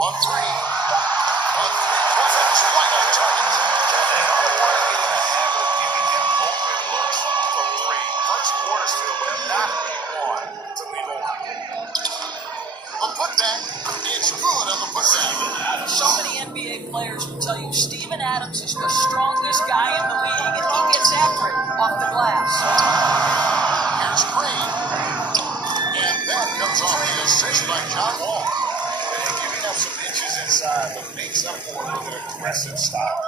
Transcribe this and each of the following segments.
On three. A three-point right on target. They don't want to get in the habit of giving him open looks from three. First quarter still would not be one to leave open. A putback. It's good on the putback. So many NBA players will tell you Steven Adams is the strongest guy in the league, and he gets after it off the glass. Here's Green. And that comes off the assist by John Wall. And giving up some inches inside, but makes up for it with an aggressive style.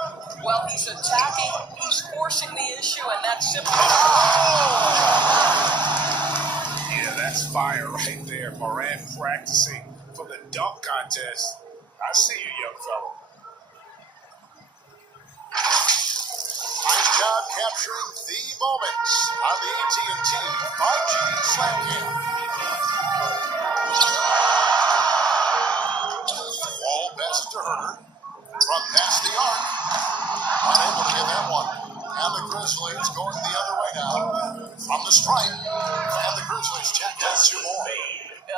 Well, he's attacking, he's forcing the issue, and that's simply... Yeah, that's fire right there. Morant practicing for the dunk contest. I see you, young fellow. Nice job capturing the moments on the AT&T 5G Slam Cam. Wall best to Herter. From past the arc. Unable to get that one. And the Grizzlies going the other way now. From the stripe. And the Grizzlies check down 2 more.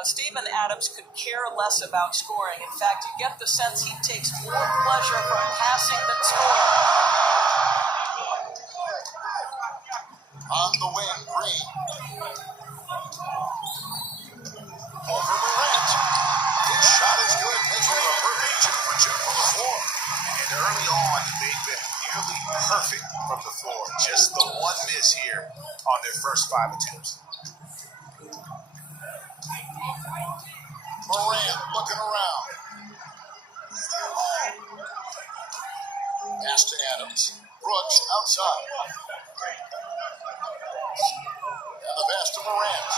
Steven Adams could care less about scoring. In fact, you get the sense he takes more pleasure from passing than scoring. On the wing, Green. Over Morant. His shot is good, making a perfect 2 for 2 from the floor. And early on, they've been nearly perfect from the floor. Just the one miss here on their first 5 attempts. Morant looking around. Pass to Adams. Brooks outside. And the pass to Morant.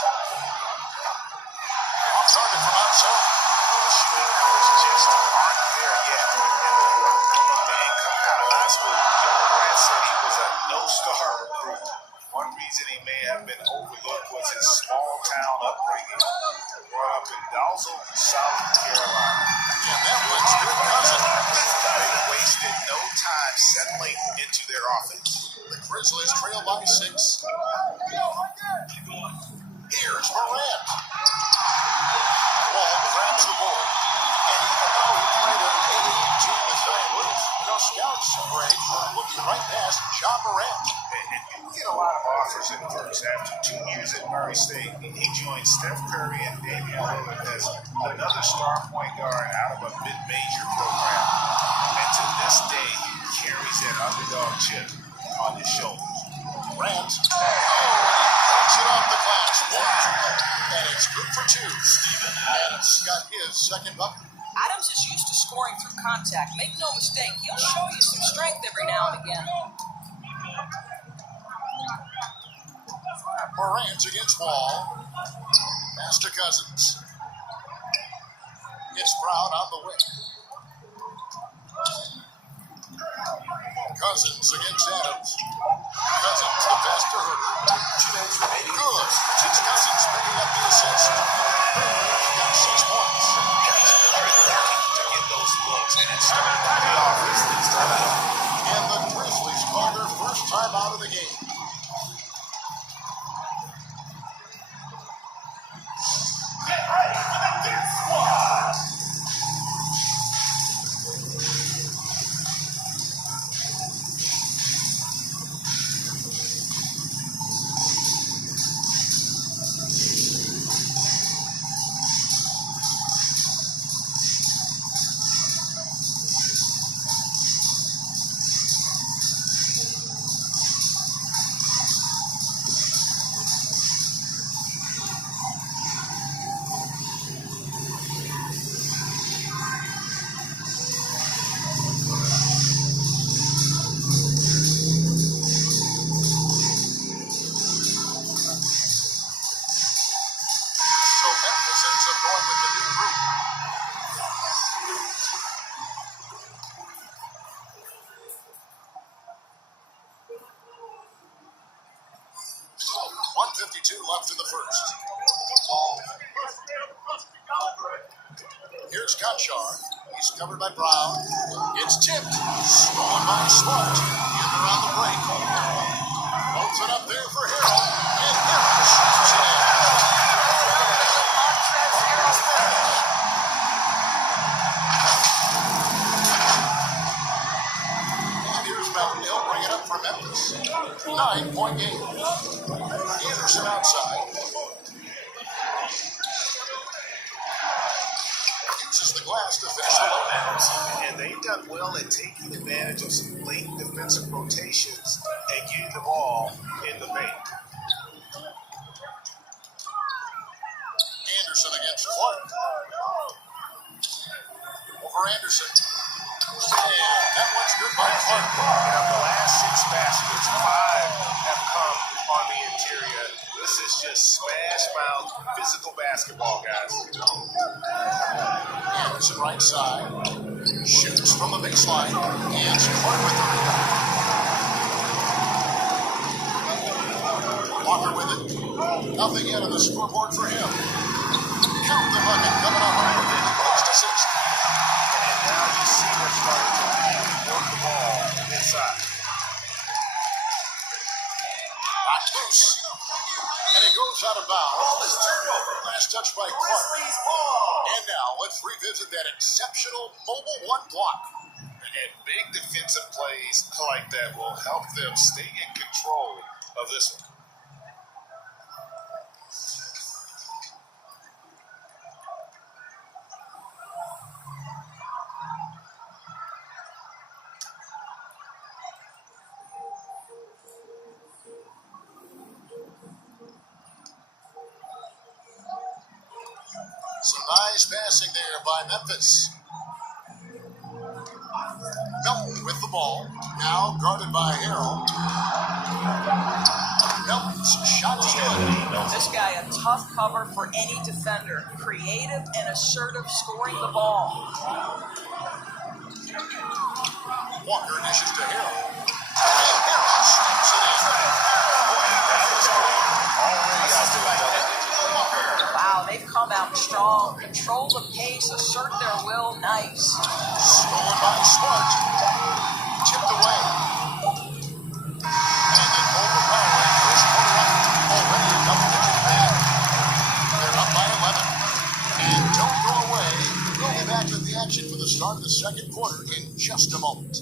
Target from outside. The shooting numbers just aren't there yet in the court. And coming out of high school, John Morant said he was a no-star recruit. One reason he may have been overlooked was his small-town upbringing. Brought up in Dalzell, South Carolina. Yeah, that one's good. They wasted no time settling into their offense. The Grizzlies trail by 6. Here's Morant. Wall grabs the ball. And even though he played an elite team with St. Louis, no scouts grade looking right past John Morant. And you get a lot of offers in the first. After 2 years at Murray State, he joined Steph Curry and Damian Lillard as another star point guard out of a mid-major program. And to this day, he carries that underdog chip on his shoulders. Morant. Oh, and he takes it off the glass. And it's good for 2. Steven Adams got his second bucket. Adams is used to scoring through contact. Make no mistake, he'll show you some strength every now and again. Morant against Wall. Pass to Cousins. It's Brown on the wing. Cousins against Adams. Cousins, the pass to Herter. 2 minutes remaining. Good. It's Cousins picking up the assist. Herter's got 6 points. He's very lucky to get those looks, and it started to pay off as things started out. And the Grizzlies call their first time out of the game. Get ready for the Big Squad! Memphis ends up going with the new group. .152 left in the first. Here's Conchar. He's covered by Brown. It's tipped. Stolen by Smart. In around the break. Holds it up there for Harrell. And Harrell shoots it in. Memphis. 9-point game. Anderson outside. Uses the glass to finish the layup. And they've done well at taking advantage of some late defensive rotations and getting the ball in the paint. Anderson against Clark. Over Anderson. And that one's good by Clark. The last 6 baskets, 5 have come on the interior. This is just smash mouth physical basketball, guys. Anderson right side. Shoots from the baseline. And Clark with the rebound. Walker with it. Nothing yet on the scoreboard for him. Count the bucket coming up on the post assist. And now you see they're starting to work the ball inside. Knocked loose. And it goes out of bounds. Last touch by Clark. And now let's revisit that exceptional mobile one block. And big defensive plays like that will help them stay in control of this one. Some nice passing there by Memphis. Melton with the ball. Now guarded by Harrell. Melton's shot is good. This guy a tough cover for any defender. Creative and assertive scoring the ball. Walker dishes to Harrell. And Harrell snaps it in. Wow, they've come out strong. Control the pace, assert their will. Nice. Stolen by Smart. Tipped away. And an overpowering first quarter run. Already a double-digit advantage. They're up by 11. And don't go away. We'll be back with the action for the start of the second quarter in just a moment.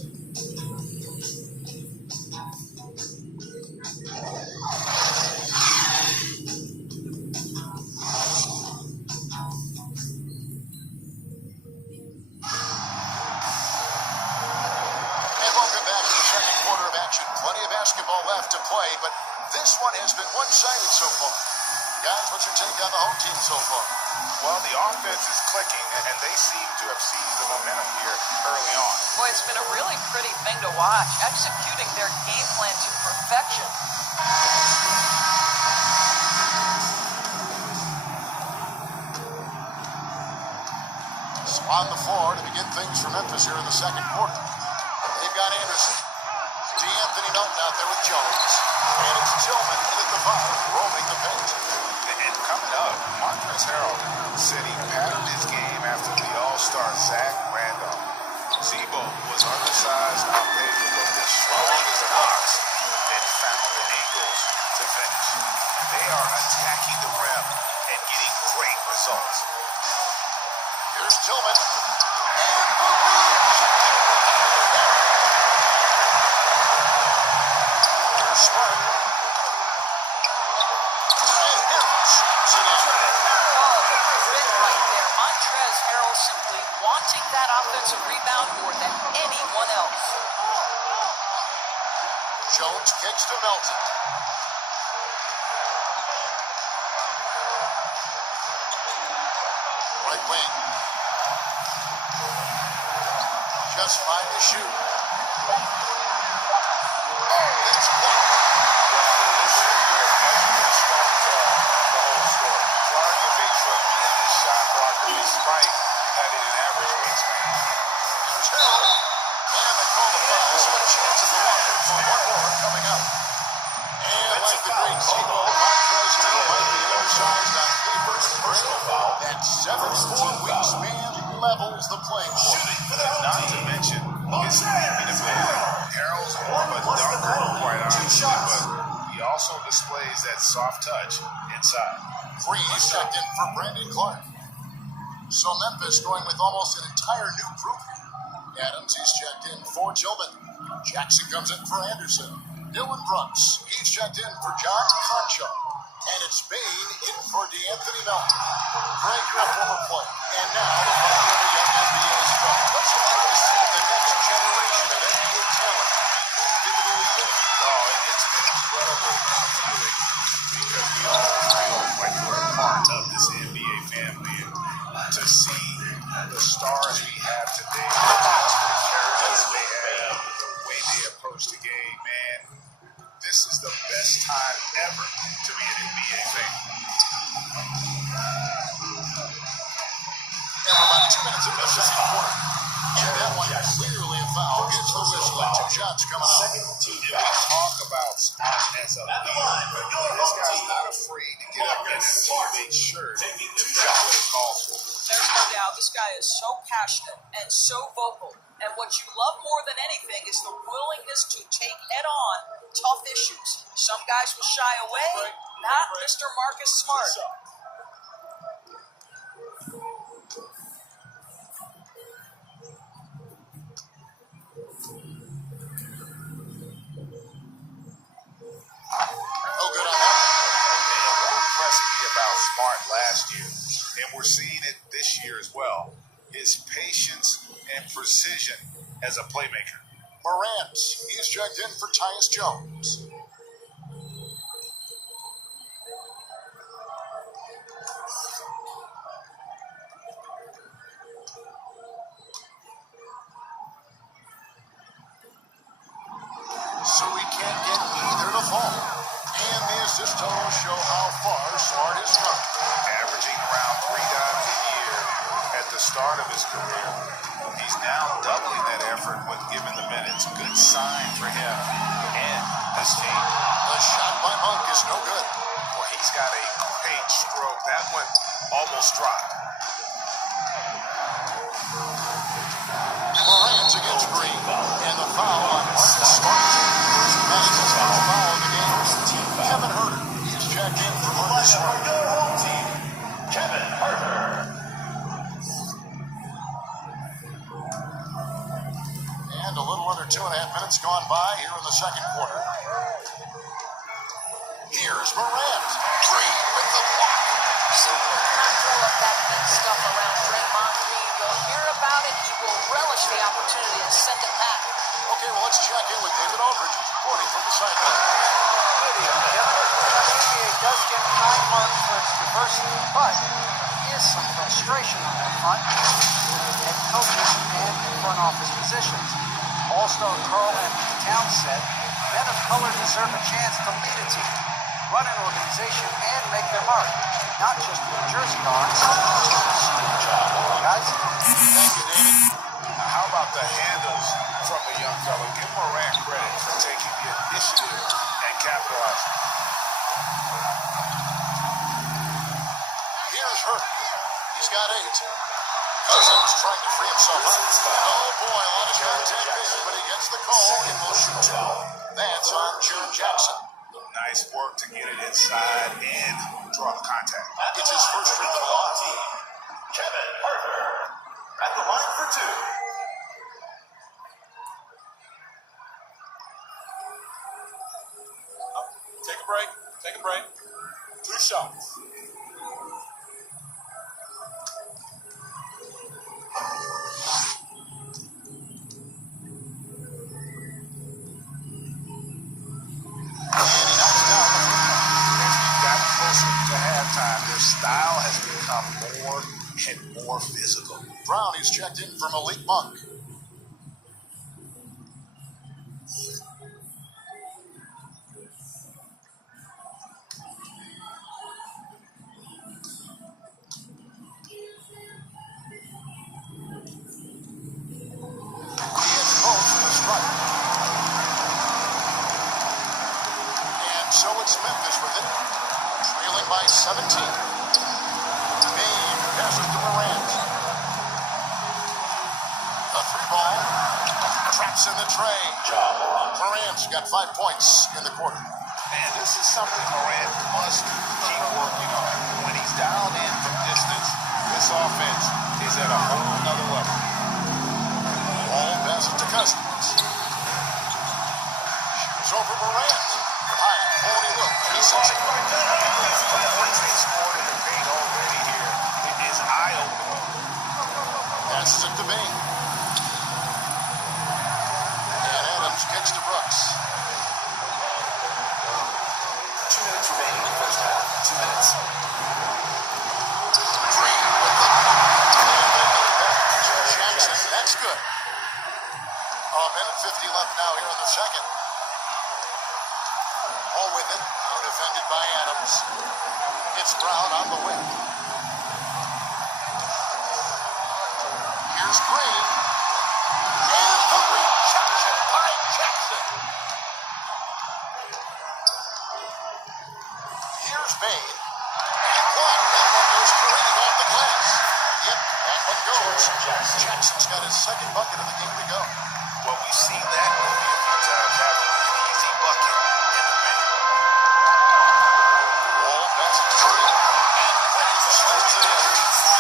Basketball left to play, but this one has been one-sided so far. Guys, what's your take on the home team so far? Well, the offense is clicking, and they seem to have seized the momentum here early on. Boy, it's been a really pretty thing to watch, executing their game plan to perfection. So on the floor to begin things for Memphis here in the second quarter. They've got Anderson. D'Anthony Melton out there with Jones. And it's Tillman in at the 5, roaming the paint. And coming up, Montrezl Harrell said he patterned his game after the All-Star Zach Randolph. Zebo was undersized, outpaced, but was strong as an ox and found the angles to finish. They are attacking the rim and getting great results. Here's Tillman. And the rejected. Smart. And Harrell shoots it in. Big right there. Montrezl Harrell simply wanting that offensive rebound more than anyone else. Jones kicks to Melton. Right wing. Just fine to shoot. It's blocked. Despite having an average wingspan. Here's Harrell. And they call the foul, so a chance at the Walker for one more coming up. And like the great Zebo, Montrezl Harrell might be undersized on paper and personal foul. That 7'4" wingspan levels the playing field. Not to mention his leaping ability. Harrell's more of a dunker, quite honestly, but he also displays that soft touch inside. Green is checked in for Brandon Clark. So Memphis going with almost an entire new group here. Adams, he's checked in for Tillman. Jackson comes in for Anderson. Dylan Brooks, he's checked in for John Concho. And it's Bain in for DeAnthony Melton. Greg, you're a former player. And now the father of a young NBA star. What's it like to see the next generation of NBA talent move into the league? Oh, it's an incredible feeling because we all feel like we're a part of this NBA family. And to see the stars we have today, the characters they have, the way they approach the game, man, this is the best time ever to be an NBA fan. And we're about 2 minutes into the second quarter. And that one clearly a foul. Gets the whistle and 2 shots coming out. If we talk about smart as a leader, this guy's not afraid to get up in and make sure if that's what it calls for. There's no doubt this guy is so passionate and so vocal. And what you love more than anything is the willingness to take head-on tough issues. Some guys will shy away, not Mr. Marcus Smart. Oh, good on that. And what impressed me about Smart last year, and we're seeing it this year as well, is patience and precision as a playmaker. Morant, he's checked in for Tyus Jones. So we can't get either to fall. And the assist totals show how far Smart has come. Averaging around 3 dimes a year at the start of his career. He's now doubling that effort when given the minutes. Good sign for him and this team. The shot by Monk is no good. Well, he's got a great stroke. That one almost dropped. Morant's against Green. And the foul on Marcus Smart. That's the foul of the game. Kevin Huerter, he's checked in for Marcus Smart. Kevin Huerter. And a little under 2.5 minutes gone by here in the second quarter. Here's Morant. Green with the block. See, he will not throw up that big stuff around Draymond Green. You'll hear about it. He will relish the opportunity to send it back. Okay, well, let's check in with David Aldridge, reporting from the sideline. Good evening, Kevin. The NBA does get high marks for its diversity, but there is some frustration on that front with head coaches and front office positions. All-star Karl Anthony Towns said men of color deserve a chance to lead a team, run an organization, and make their mark, not just with a jersey on. Guys? Thank you, David. Now, how about the handles from the young fella? Give Morant credit for taking the initiative and capitalizing. Here's Huerter. He's got 8. Cousins trying to free himself up. Oh, boy, a lot of contact there, but he gets the call and will shoot 2. That's on Jaren Jackson. Nice work to get it inside and draw the contact. It's his first free throw. Kevin Huerter at the line for 2. Take a break. Take a break. 2 shots. Their style has become more and more physical. Brown is checked in for Malik Monk. He hits both for the strike. And so it's Memphis with it. Trailing by 17. Bain passes to Morant. The 3-ball. Traps in the tray. Morant's got 5 points in the quarter. Man, this is something Morant must keep working on. When he's dialed in from distance, this offense is at a whole nother level. Ball passes to Cousins. Gives over Morant. High quality look. He says it. Points they scored in the paint already here. It is eye-opening. Passes it to Bain. And Adams kicks to Brooks. 2 minutes remaining in the first half. 2 minutes. Green with them. And they get it back. Jackson, that's good. A minute 50 left now here in the second. All with it. Now defended by Adams. It's Brown on the wing. Here's Green. And the rejection by Jackson. Here's Bain. And one. That one goes careening off the glass. Yep, that one goes. Jackson's got his second bucket of the game to go. Well, we've seen that movie a few times, having an easy bucket in the paint. Wall bets three. And Green slams it in.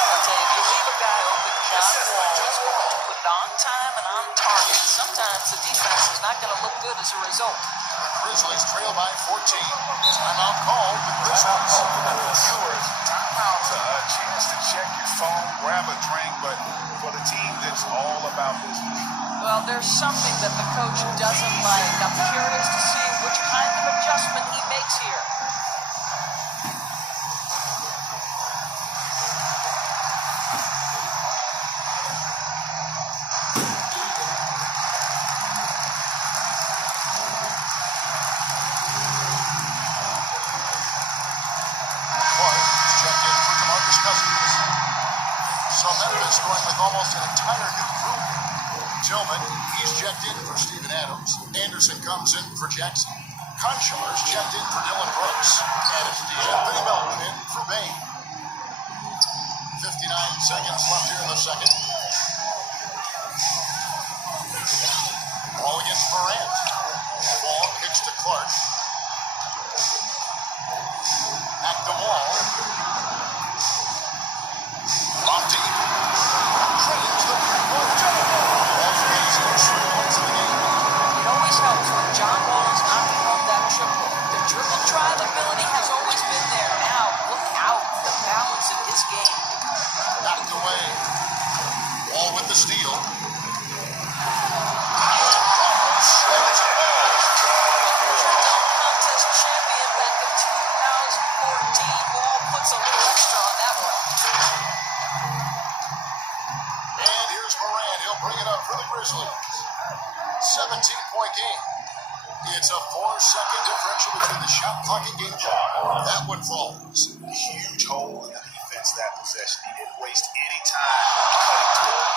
I'll tell you, if you leave a guy open, John Wall, with on time and on target, sometimes the defense is not going to look good as a result. The Grizzlies trail by 14. Timeout called. The Grizzlies. Viewers, timeout's a chance to check your phone, grab a drink, but for the team that's all about business. Well, there's something that the coach doesn't like. I'm curious to see which kind of adjustment he makes here. So Memphis going with almost an entire new group. Tillman, he's checked in for Steven Adams. Anderson comes in for Jackson. Concholar's checked in for Dylan Brooks. And it's D'Anthony Melton in for Bain. 59 seconds left here in the second. Ball against Morant. Ball kicks to Clark. Back to Wall. Off deep. Drains the three-point. All three first 3 points of the game. It always helps when John Wall is knocking home that triple. The dribble drive ability has always been there. Now, look out, the balance in his game. Knocked away. Wall with the steal. Contest champion back in 2014. Wall puts a little extra on that one. And here's Morant. He'll bring it up for the Grizzlies. 17-point game. It's a 4-second differential between the shot clock and game clock. That one falls. Huge hole in the defense that possession. He didn't waste any time cutting through it.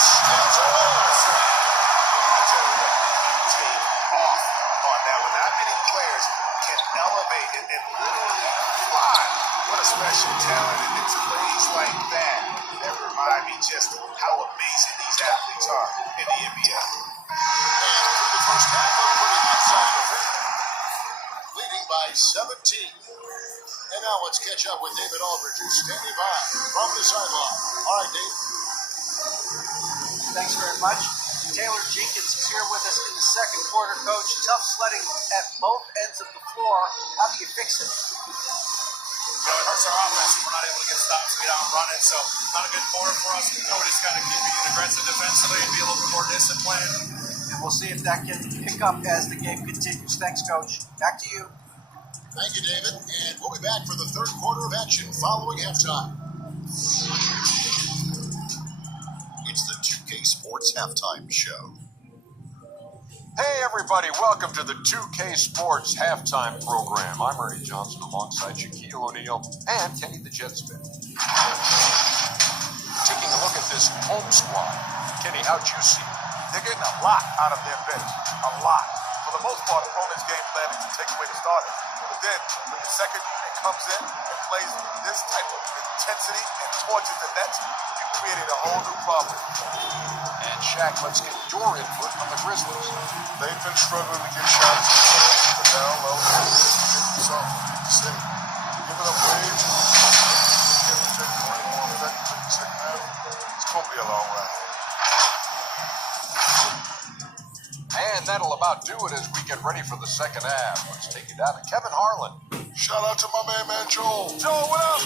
Stands alone. I tell you what, you take off on that one. Not many players can elevate and literally fly. What a special talent. And it's plays like that that remind me just how amazing these athletes are in the NBA. And through the first half, they're putting that side of the field. Leading by 17. And now let's catch up with David Aldridge, who's standing by from the sideline. All right, Dave. Thanks very much. Taylor Jenkins is here with us in the second quarter, Coach. Tough sledding at both ends of the floor. How do you fix it? You know, it hurts our offense. We're not able to get stops. We don't run it. So not a good quarter for us. We just got to keep being aggressive defensively and be a little bit more disciplined. And we'll see if that can pick up as the game continues. Thanks, Coach. Back to you. Thank you, David. And we'll be back for the third quarter of action following halftime. It's the 2K Sports Halftime Show. Hey everybody, welcome to the 2K Sports Halftime Program. I'm Ernie Johnson alongside Shaquille O'Neal and Kenny the Jet Smith. Taking a look at this home squad. Kenny, how'd you see it? They're getting a lot out of their bench. A lot. For the most part, opponent's game plan is to take away the starters. But then, when the second unit comes in and plays this type of intensity and torches the nets, you created a whole new problem. And Shaq, let's get your input on the Grizzlies. They've been struggling to get shots. But down low, they're something to stay. Giving up way too much. They can't take the ring more effectively in the second half. It's going to be a long ride. And And that'll about do it as we get ready for the second half. Let's take it down to Kevin Harlan. Shout out to my man Joel. Joel, what up?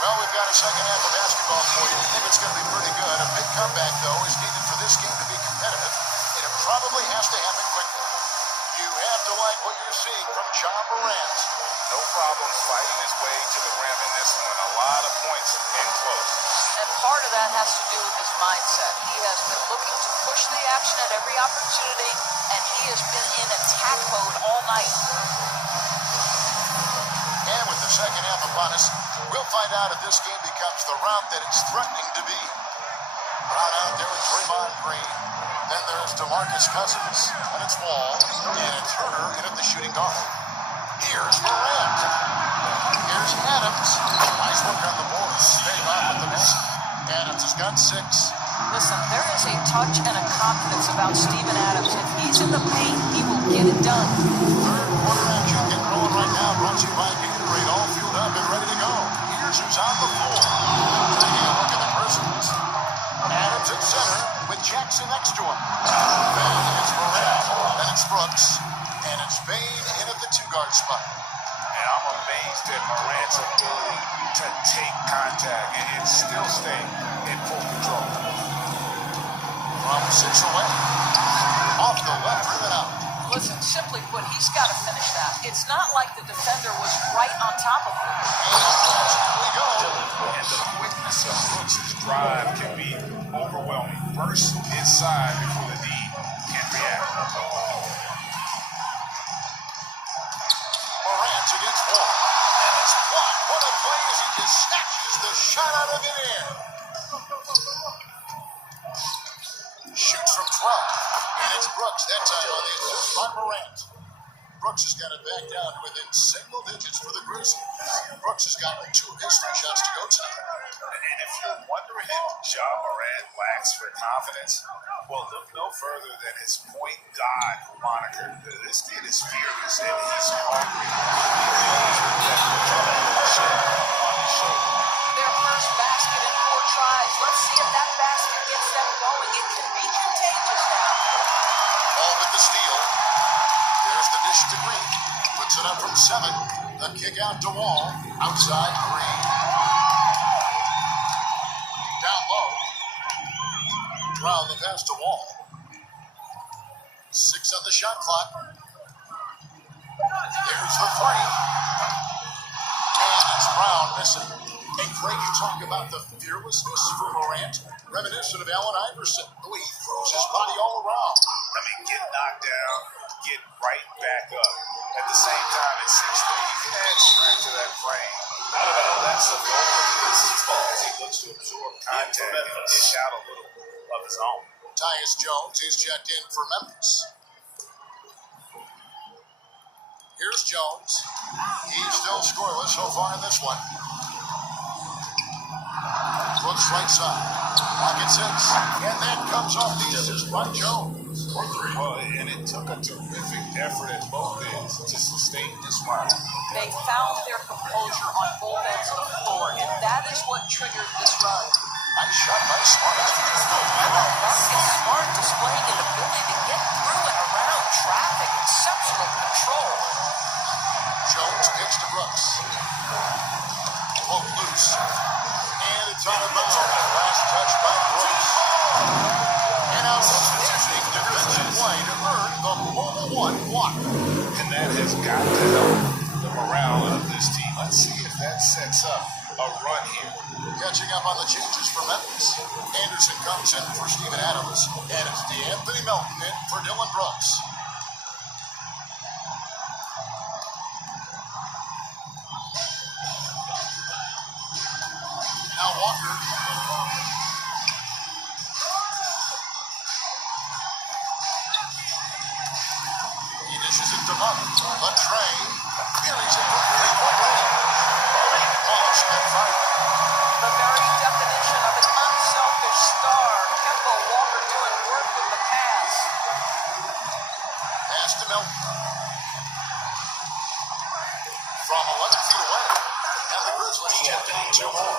Well, we've got a second half of basketball for you. I think it's going to be pretty good. A big comeback, though, is needed for this game to be competitive, and it probably has to happen quickly. You have to like what you're seeing from Ja Morant. No problems fighting his way to the rim in this one. A lot of points in close. And part of that has to do with his mindset. He has been looking to push the action at every opportunity, and he has been in attack mode all night. And with the second half upon us, we'll find out if this game becomes the route that it's threatening to be. Right out there with Draymond Green. Then there's DeMarcus Cousins, and it's Wall, and it's Turner in at the shooting guard. Here's Morant. Here's Adams. Nice work on the boards. Staying off at the miss. Adams has got 6. Listen, there is a touch and a confidence about Steven Adams. If he's in the paint, he will get it done. Third quarter action getting rolling right now. Brought to you by Gatorade. All fueled up and ready to go. Here's who's on the floor. Taking a look at the Grizzlies. Adams at center with Jackson next to him. Then it's Morant. Then it's Brooks. And it's Bain in at the 2-guard spot. And I'm amazed at Morant's ability to take contact and still stay in full control. From 6 away. Off the left, rim it out. Listen, simply put, he's got to finish that. It's not like the defender was right on top of him. Here we go. And the quickness of Brooks' drive can be overwhelming. Burst inside before the D can react. Morant against Wall. And it's blocked. What a play as he just snatches the shot out of midair. Shoots from 12. And it's Brooks that time on the assist by Morant. Brooks has got it back down to within single digits for the Grizzlies. Brooks has gotten 2 of his 3 shots to go tonight. And if you're wondering if Ja Morant lacks for confidence, well, look no further than his point guard moniker. This kid is fearless and he's hungry. Their first basket in 4 tries. Let's see if that basket gets them going. It can be contagious now. Ball with the steal. There's the dish to Green. Puts it up from 7. The kick out to Wall. Outside Green. Down low. Brown the pass to Wall. 6 on the shot clock. There's the 3. And it's Brown missing. And Craig, you talk about the fearlessness for Morant, reminiscent of Allen Iverson, the way he throws his body all around. I mean, get knocked down, get right back up. At the same time, at 6'3", you can add strength to that frame. That's the goal of this as he looks to absorb contact and dish out a little of his own. Tyus Jones, he's checked in for Memphis. Here's Jones. He's still scoreless so far in this one. Brooks right side. Pocket 6. And that comes off the assist by Jones. For 3. Well, and it took a terrific effort at both ends to sustain this run. They found their composure on both ends of the floor, and that is what triggered this run. Nice shot by Smart. Marcus Smart displaying an ability to get through and around traffic. Exceptional control. Jones pitch to Brooks. Float loose. And it's out of bounds. Last touch by Brooks. And outstanding defensive play to earn the mobile 1 block. And that has got to help the morale of this team. Let's see if that sets up a run here. Catching up on the changes for Memphis. Anderson comes in for Steven Adams. And it's DeAnthony Melton in for Dylan Brooks. Now Walker. He dishes it to Monk. The tray. Carries it for 3-point lead. Wallace at 5. The very definition of an unselfish star. Kemba Walker doing work with the pass. Pass to Melton. two more.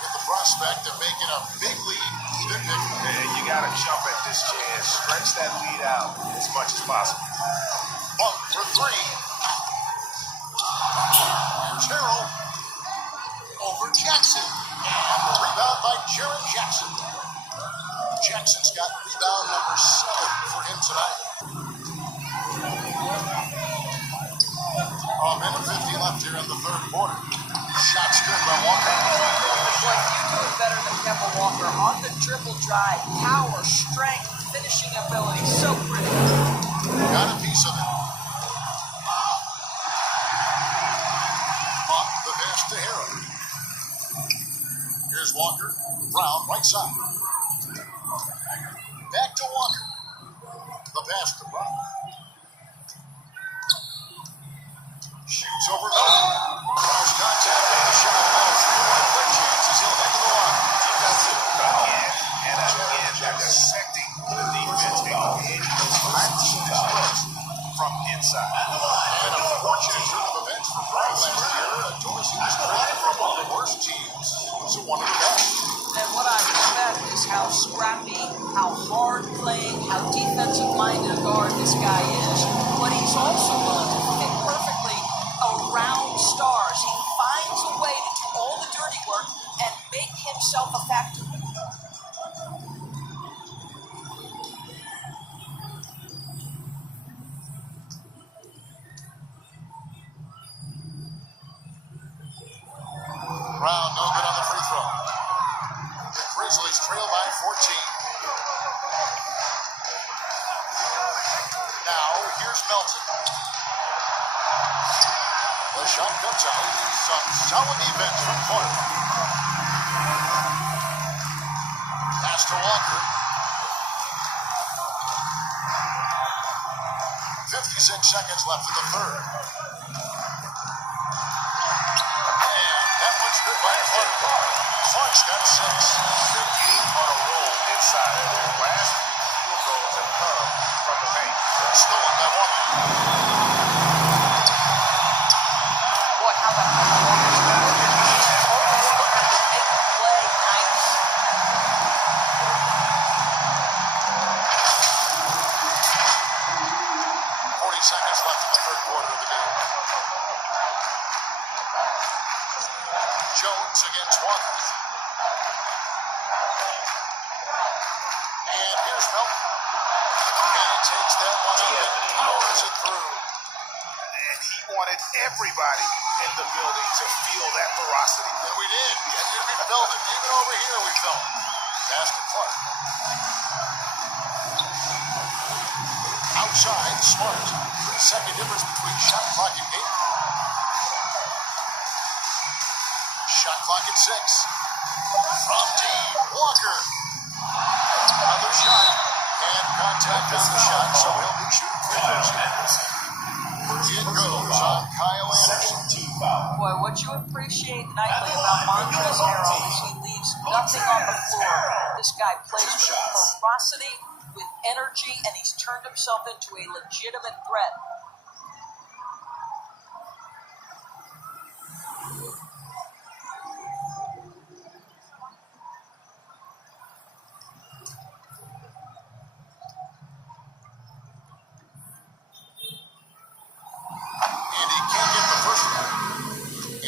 With the prospect of making a big lead even bigger. Man, you got to jump at this chance. Stretch that lead out as much as possible. Monk for three. And Terrell over Jackson. And the rebound by Jaren Jackson. Jackson's got rebound number 7 for him tonight. A minute 50 left here in the third quarter. Shots good by Walker. Boy, you doing better than Kemba Walker on the dribble drive. Power, strength, finishing ability, so critical. Got a piece of it. Monk the pass to Harrell. Here's Walker. Brown right side. Back to Walker. The pass to Brown. Shoots over Miller. Cross contact with the shot. Quick chances. He'll head to the line. Defensive again and again. They're dissecting the defense. They go in those high percentage looks from inside. And a fortunate turn of events for Brown last year. Dorsey was traded from one of the worst teams to one of the best. And what I respect is how scrappy, how hard playing, how defensive minded a guard this guy is. But he's also willing to fit perfectly around stars. He finds a way to do all the dirty work and make himself a factor. Brown no good on the free throw. The Grizzlies trail by 14. Now, here's Melton. The shot comes out. Some solid defense from corner. Pass to Walker. 56 seconds left in the third. Good by Clark. Clark's got 6. The team on a roll inside. Their last 3 field goals have come from the paint. Stolen by Walker. Boy, how about Walker's better than me? Make the play nice. 40 seconds left in the third quarter of the game. Jones against Walker. And here's Melton. And he takes that one up and powers it through. And he wanted everybody in the building to feel that ferocity. And we did. And we felt it. Even over here we felt it. Pass to Clark. Outside, Smart. 3-second difference between shot clock and game. Shot clock at 6. From deep, Walker. Another shot. And contact on the shot, so he'll be shooting free throws. It goes on Kyle Anderson. Boy, what you appreciate nightly about Montrezl Harrell is he leaves nothing on the floor. This guy plays with ferocity, with energy, and he's turned himself into a legitimate threat. And he can't get the first one.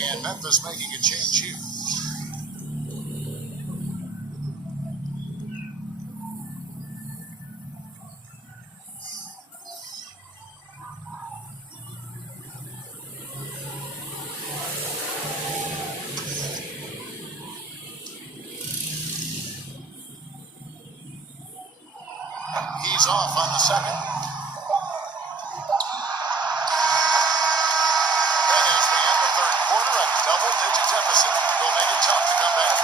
And Memphis making a change here. He's off on the second. And as we end the third quarter, a double-digit deficit will make it tough to come back.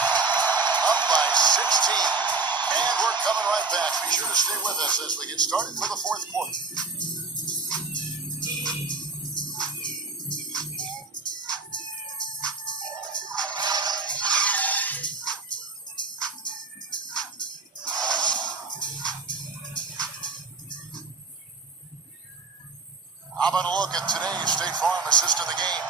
Up by 16. And we're coming right back. Be sure to stay with us as we get started for the fourth quarter. How about a look at today's State Farm assist of the game?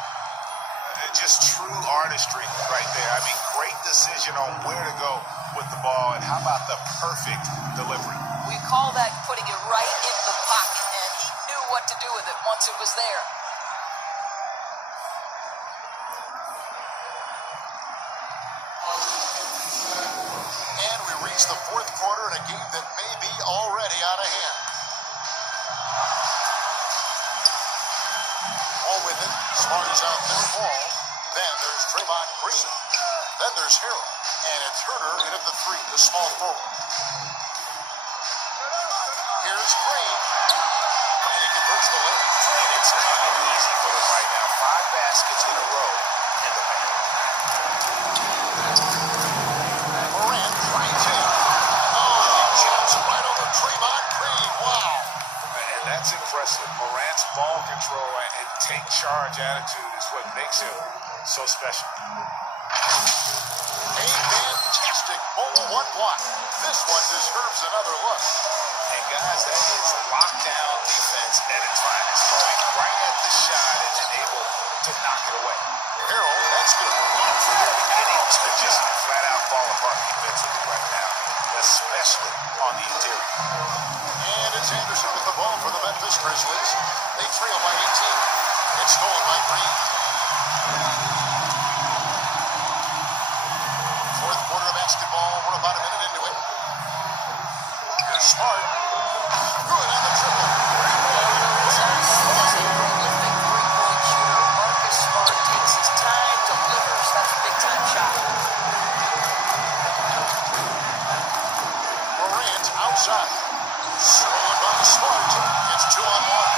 Just true artistry right there. I mean, great decision on where to go with the ball, and how about the perfect delivery? We call that putting it right in the pocket, and he knew what to do with it once it was there. And we reach the fourth quarter in a game that may be already out of hand. All with it. Smart is out there ball. Then there's Draymond Green. Then there's Harrell. And it's Herter in at the three, the small forward. Here's Green. And he converts the layup. And it's not easy for them right now. 5 baskets in a row in the paint. Morant drives in. Oh, he jumps right over Draymond Green. Wow. And that's impressive. Morant's ball control and take charge attitude is what makes him so special. A fantastic mobile one block. This one deserves another look. And guys, that is lockdown defense at its finest, going right at the shot and then able to knock it away. Harrell, that's good. They're beginning to just flat out fall apart defensively right now, especially on the interior. And it's Anderson with the ball for the Memphis Grizzlies. They trail by 18. It's stolen by Green. Fourth quarter of basketball. We're about a minute into it. Here's Smart. Good on the triple. He's a prolific three-point shooter. Marcus Smart takes his time, delivers. That's a big-time shot. Morant outside. Stolen by Smart. It's 2-on-1.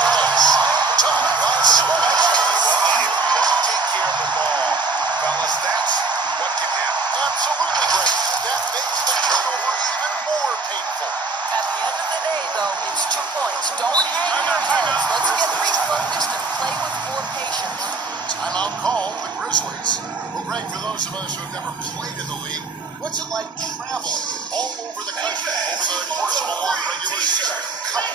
Nice. Done by Smart. If you don't take care of the ball, fellas, that's what can happen. Absolutely great. That makes the turnover even more painful. At the end of the day, though, it's 2 points. Don't hang your heads. Let's get refocused and play with more patience. Timeout call, the Grizzlies. Well, Greg, for those of us who have never played in the league, what's it like traveling all over the country over the course of a long regular season? I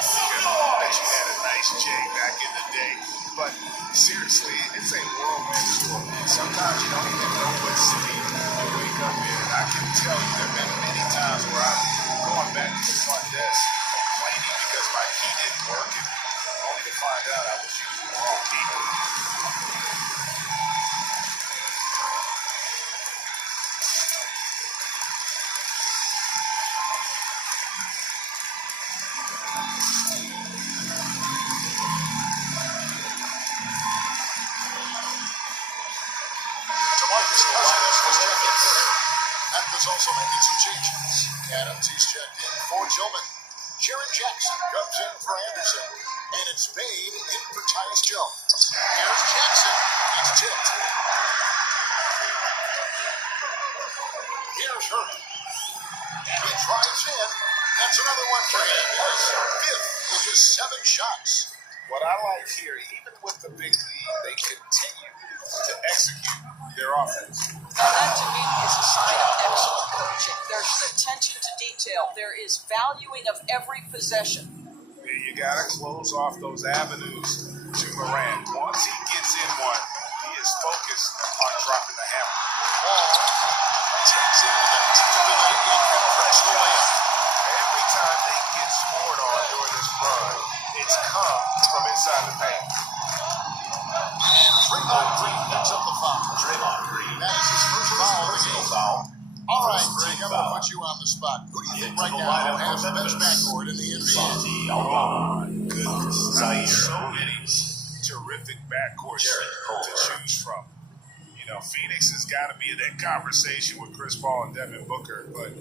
bet you had a nice Jay back in the day. But seriously, it's a whirlwind tour. Sometimes you don't even know what city you wake up in. And I can tell you there have been many times where I'm going back to the front desk complaining because my key didn't work, and only to find out I was using the wrong key. Memphis also making some changes. Adams, he's checked in for Tillman. Jaron Jackson comes in for Anderson. And it's Bain in for Tyus Jones. Here's Jackson. He's tipped. Here's Hurt. And he drives in. That's another one for him. His fifth with just 7 shots. What I like here, even with the big lead, they continue to execute their offense. Now that to me is a sign of excellent coaching. There's attention to detail. There is valuing of every possession. You got to close off those avenues to Morant. Once he gets in one, he is focused on dropping the hammer. Ball takes it with a tip of the lead and press the layup. Every time they get scored on during this run, it's come from inside the paint. And Draymond Green picks up the foul. Draymond Green. That is his first foul of the game. Foul. All right, Greg, I'm going to put you on the spot. Who do you think right now has the best backcourt in the NBA? Goodness, so many terrific backcourts to choose from. You know, Phoenix has got to be in that conversation with Chris Paul and Devin Booker. But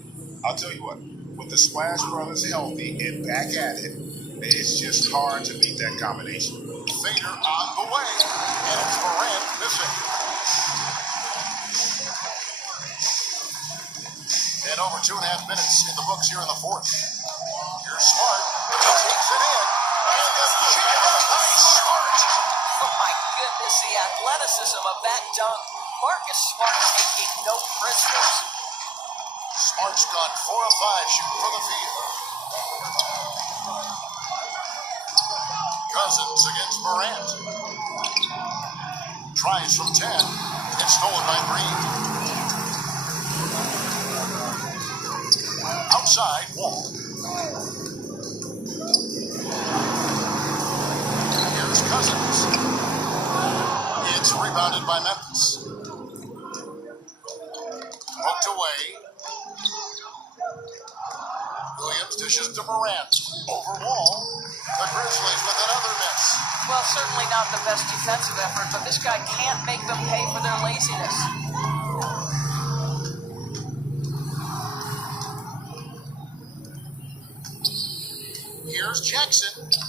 I'll tell you what, with the Splash Brothers healthy and back at it, it's just hard to beat that combination. Fader on the way, and it's Morant missing. And over 2.5 minutes in the books here in the fourth. Here's Smart. He takes it in. And the jam by Smart. Oh my goodness, the athleticism of that dunk. Marcus Smart taking no prisoners. Smart's gone 4 of 5 shooting for the field. Cousins against Morant. Tries from 10. It's stolen by Green. Outside, Wall. Here's Cousins. It's rebounded by Memphis. Poked away. Williams dishes to Morant. Over Wall. The Grizzlies with another miss. Well, certainly not the best defensive effort, but this guy can't make them pay for their laziness. Here's Jackson. Williams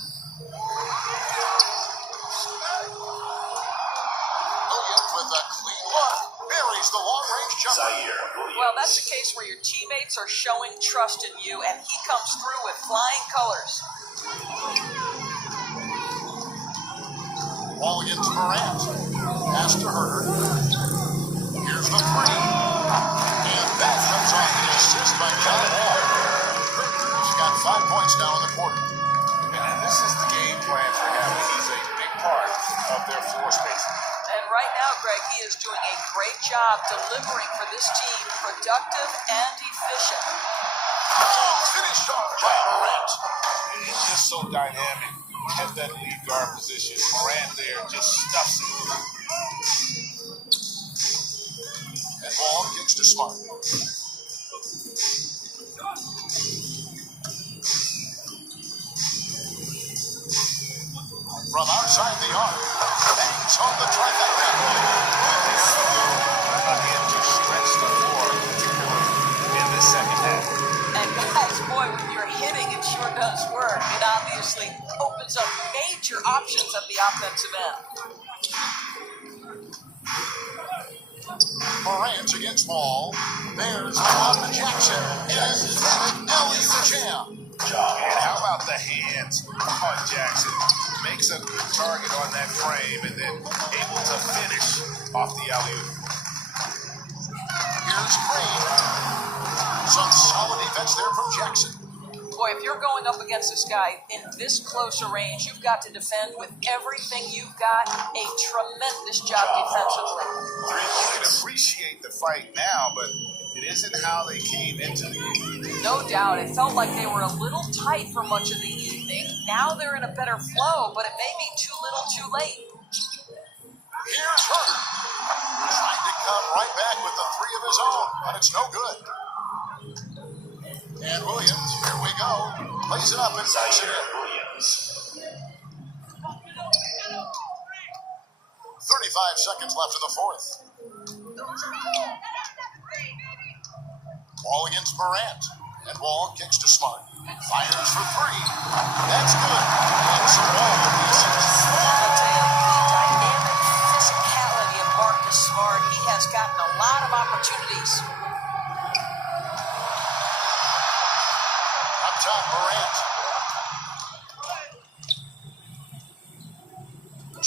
with a clean look. Buries the long-range jumper. Zaire Williams. Well, that's a case where your teammates are showing trust in you, and he comes through with flying colors. Ball against Morant. Pass to Herter. Here's the three. And that comes off the assist by John Wall. Herter's got 5 points now in the quarter. And this is the game plan for him. He's a big part of their floor spacing. And right now, Greg, he is doing a great job delivering for this team, productive and efficient. Finished off by Morant. He's just so dynamic. Has that lead guard position. Morant there just stuffs it. And Wall kicks to Smart. From outside the arc, bangs on the trifecta. Again, to stretch the floor, particularly in this second half. And guys, boy, when you're hitting, it sure does work. It obviously opens up major options at the offensive end. Morant against Wall. There's on to Jackson. Yes, Ellie the jam. And how about the hands on Jackson? Makes a good target on that frame and then able to finish off the alley-oop. Here's Green. Some solid defense there from Jackson. Boy, if you're going up against this guy in this close a range, you've got to defend with everything you've got. A tremendous job defensively. You can appreciate the fight now, but it isn't how they came into the game. No doubt. It felt like they were a little tight for much of the evening. Now they're in a better flow, but it may be too little too late. Here's Herter. Trying to come right back with the three of his own, but it's no good. And Williams, here we go. Plays it up and takes it in. Williams. 35 seconds left in the fourth. Ball against Morant. And Wall kicks to Smart. Fires for three. That's good. And so Wall with the assist. I'll tell you, the dynamic physicality of Marcus Smart, he has gotten a lot of opportunities. Up top, Morant.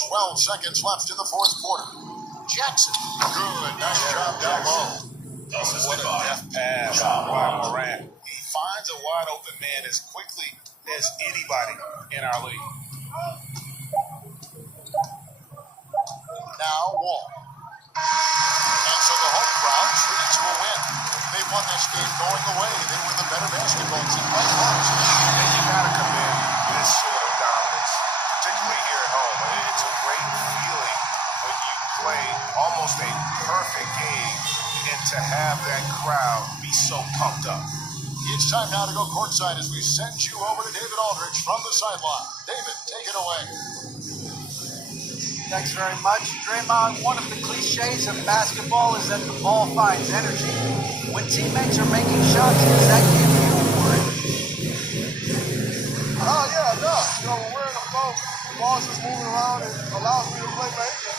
12 seconds left in the fourth quarter. Jackson. Good. Nice job down low. What a deft pass by Morant. He finds a wide open man as quickly as anybody in our league. Now Wall. And so the home crowd treated to a win. They won this game going away. They were the better basketball team by far. And you got to commend this sort of dominance, particularly here at home. It's a great feeling when you play almost a perfect game and to have that crowd be so pumped up. It's time now to go courtside as we send you over to David Aldridge from the sideline. David, take it away. Thanks very much. Draymond, one of the cliches of basketball is that the ball finds energy. When teammates are making shots, does that give you a worry? Oh, yeah, it does. You know, when we're in the flow, the ball's just moving around and allows me to play make it.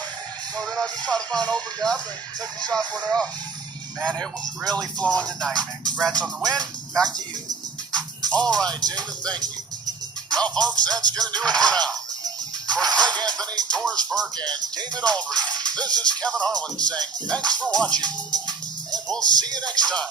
So then I just try to find open gaps and take the shots where they are. Man, it was really flowing tonight, man. Congrats on the win. Back to you. All right, David, thank you. Well, folks, that's going to do it for now. For Greg Anthony, Doris Burke, and David Aldridge, this is Kevin Harlan saying thanks for watching, and we'll see you next time.